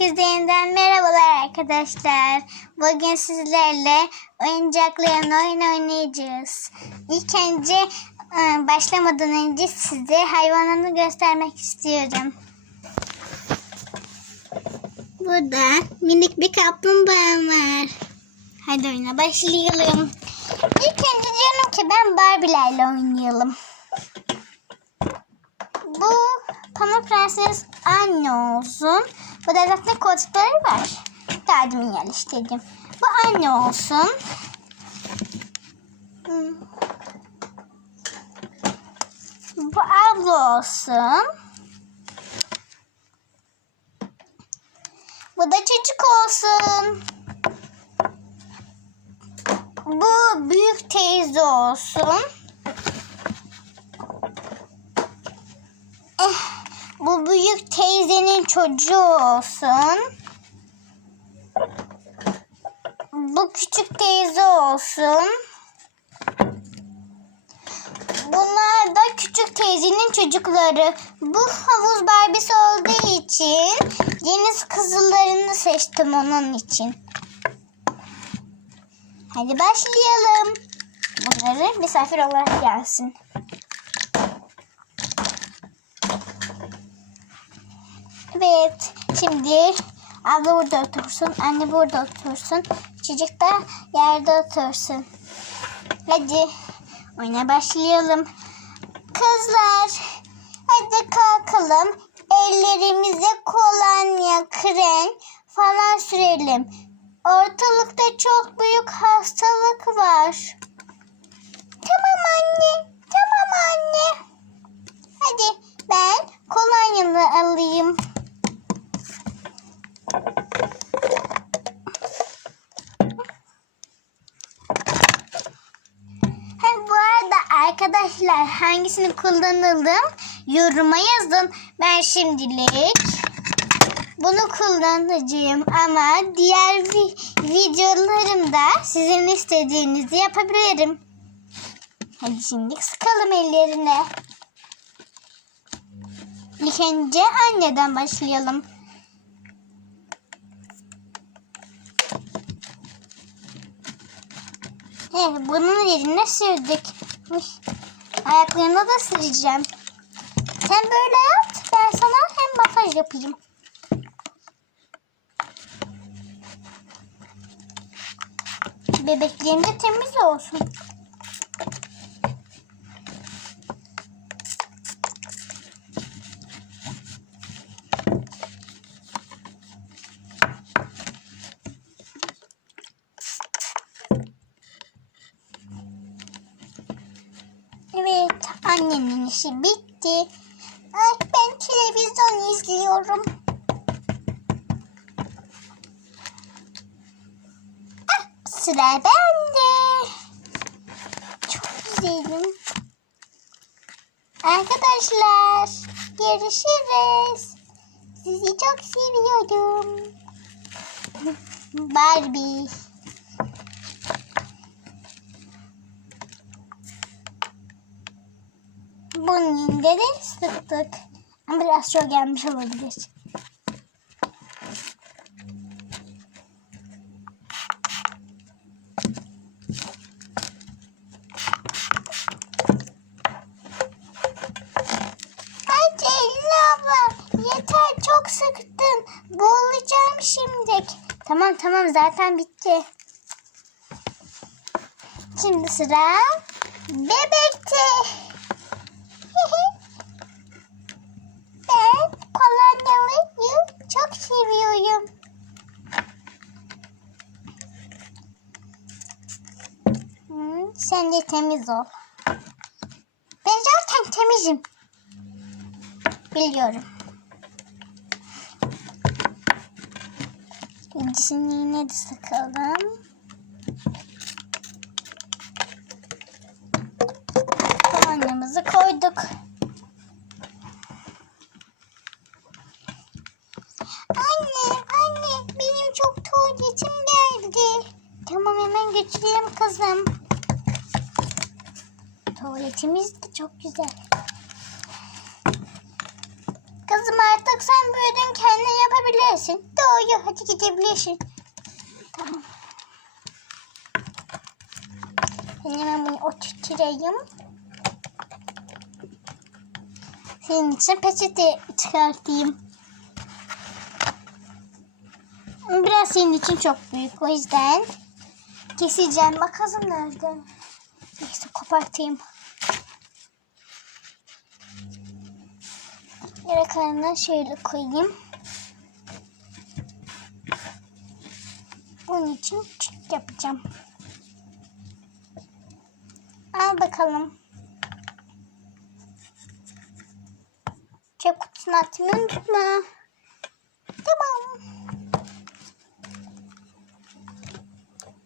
Herkese yeniden merhabalar arkadaşlar. Bugün sizlerle oyuncakların oyun oynayacağız. İlk önce e, başlamadan önce size hayvanını göstermek istiyorum. Burada minik bir kaplumbağam var. Hadi oyuna başlayalım. İlk önce diyorum ki ben Barbie'lerle oynayalım. Bu Pamuk Prenses anne olsun. Bu da zaten koltukları var. Yardım yerleştirdim. Bu anne olsun. Bu abla olsun. Bu da çocuk olsun. Bu büyük teyze olsun. Eh, bu büyük teyzenin çocuğu olsun. Bu küçük teyze olsun. Bunlar da küçük teyzenin çocukları. Bu havuz barbisi olduğu için deniz kızıllarını seçtim onun için. Hadi başlayalım. Bunları misafir olarak gelsin. Evet. Şimdi abla burada otursun. Anne burada otursun. Çocuk da yerde otursun. Hadi oyuna başlayalım. Kızlar hadi kalkalım. Ellerimize kolonya, krem falan sürelim. Ortalıkta çok büyük hastalık var. Tamam anne. Tamam anne. Hadi ben kolonyamı alayım. Ha, bu arada arkadaşlar hangisini kullanalım yoruma yazın. Ben şimdilik bunu kullanacağım ama diğer vi- videolarımda sizin istediğinizi yapabilirim. Hadi şimdi sıkalım ellerine. İlk önce anneden başlayalım. Evet, bunun yerine sürdük. Uy, Ayaklarına da süreceğim. Sen böyle yap, ben sana hem masaj yapayım. Bebeklerin de temiz olsun. Evet, annemin işi bitti. Ay, ben televizyon izliyorum. Ah, sıra bende. Çok güzelim. Arkadaşlar, görüşürüz. Sizi çok seviyorum. Barbie. De sıktık. Ama biraz çok gelmiş olabilir. Sıktın. Boğulacağım şimdi. Tamam tamam zaten bitti. Şimdi sıra bebekte. Ben kolonyalıyı çok seviyorum. Hmm, sen de temiz ol. Ben zaten temizim. Biliyorum. İkincisini yine de sıkalım. Kolonyamızı koyduk. Anne, anne benim çok tuvaletim geldi. Tamam hemen götüreyim kızım. Tuvaletimiz de çok güzel. Kız kızım artık sen büyüdün kendin yapabilirsin. Doğru hadi gidebilirsin. Tamam. Ben hemen bunu oturtayım. Senin için peçete çıkartayım. Biraz senin için çok büyük. O yüzden keseceğim. Makasım nerede? Neyse kopartayım. Kalanları şöyle koyayım. Onun için küçük yapacağım. Al bakalım. Çöp kutusuna atmayı unutma. Tamam.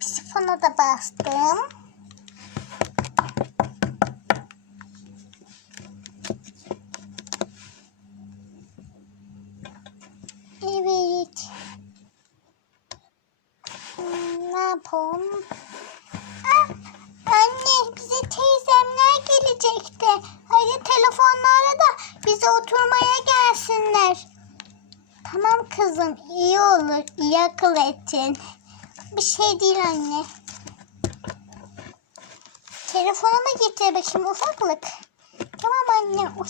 Sifona da bastım. Tamam kızım iyi olur. İyi akıl ettin. Bir şey değil anne. Telefonumu getir bakayım ufaklık. Tamam anne. Uy.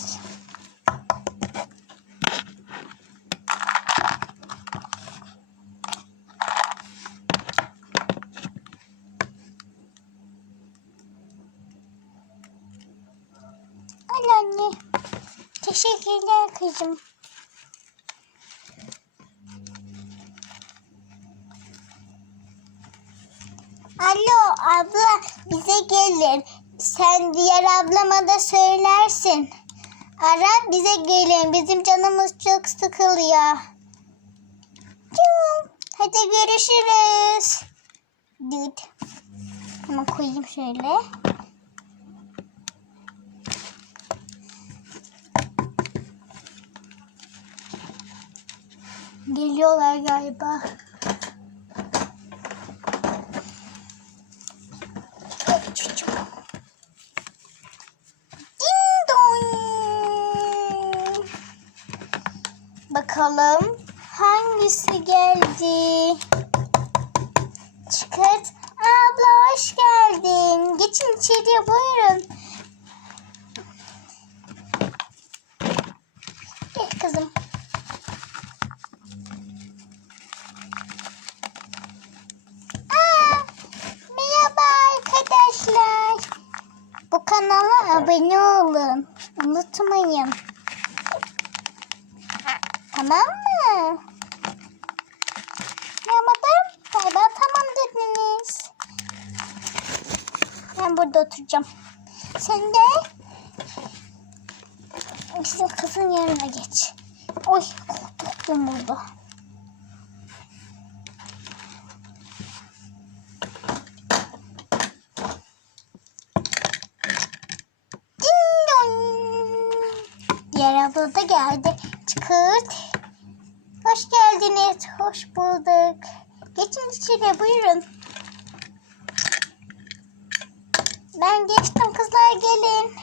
Al anne. Teşekkürler kızım. Alo abla bize gelin. Sen diğer ablama da söylersin. Ara bize gelin. Bizim canımız çok sıkılıyor. Hadi görüşürüz. Düt. Hemen koyayım şöyle. Geliyorlar galiba. Hangisi geldi? Çıkart. Abla hoş geldin. Geçin içeriye buyurun. Gel kızım. Aa, merhaba arkadaşlar. Bu kanala abone olun. Unutmayın. Tamam mı? Yapmadım. Galiba tamam dediniz. Ben burada oturacağım. Sen de bizim kızın yanına geç. Oy korktum burada. Diğer abla da geldi. Çıkırt. Hoş geldiniz. Hoş bulduk. Geçin içeri buyurun. Ben geçtim kızlar gelin.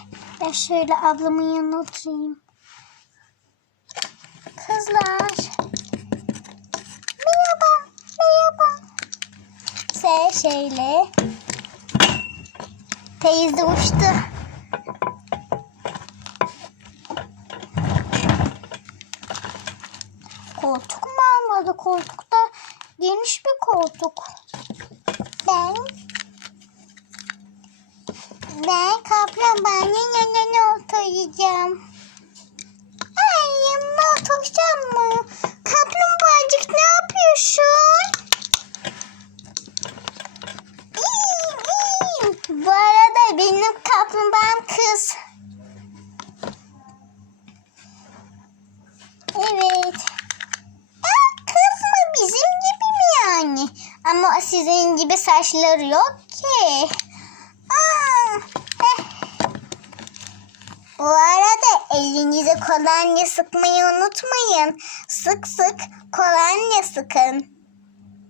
Ben şöyle ablamın yanına oturayım. Kızlar. Merhaba. Merhaba. Sen şöyle. Teyze uçtu. Koltuk mu almadı? Koltukta geniş bir koltuk. Ben kaplumbağanın yanına oturacağım. Ay yanına oturacağım mı? Kaplumbağacık ne yapıyorsun? Bu arada benim kaplumbağam kız. Evet. Aa, kız mı bizim gibi mi yani? Ama sizin gibi saçları yok ki. Aa. Bu arada elinize kolonya sıkmayı unutmayın. Sık sık kolonya sıkın.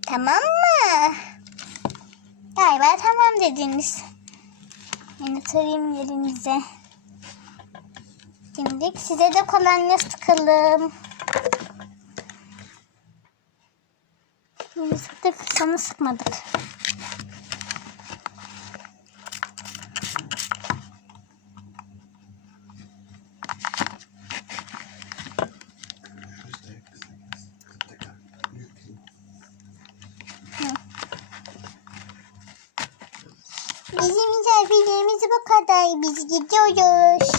Tamam mı? Galiba tamam dediniz. Ben oturayım yerinize. Şimdi size de kolonya sıkalım. Şimdi sıktık sana sıkmadık. Bizim misafirlerimiz bu kadar. Biz gidiyoruz.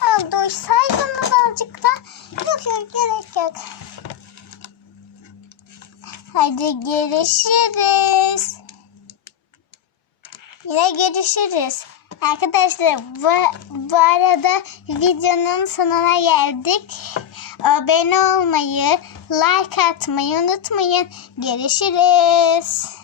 Al dur saydınız azıcık da. Yok yok gerek yok. Hadi görüşürüz. Yine görüşürüz. Arkadaşlar bu, bu arada videonun sonuna geldik. Abone olmayı, like atmayı unutmayın. Görüşürüz.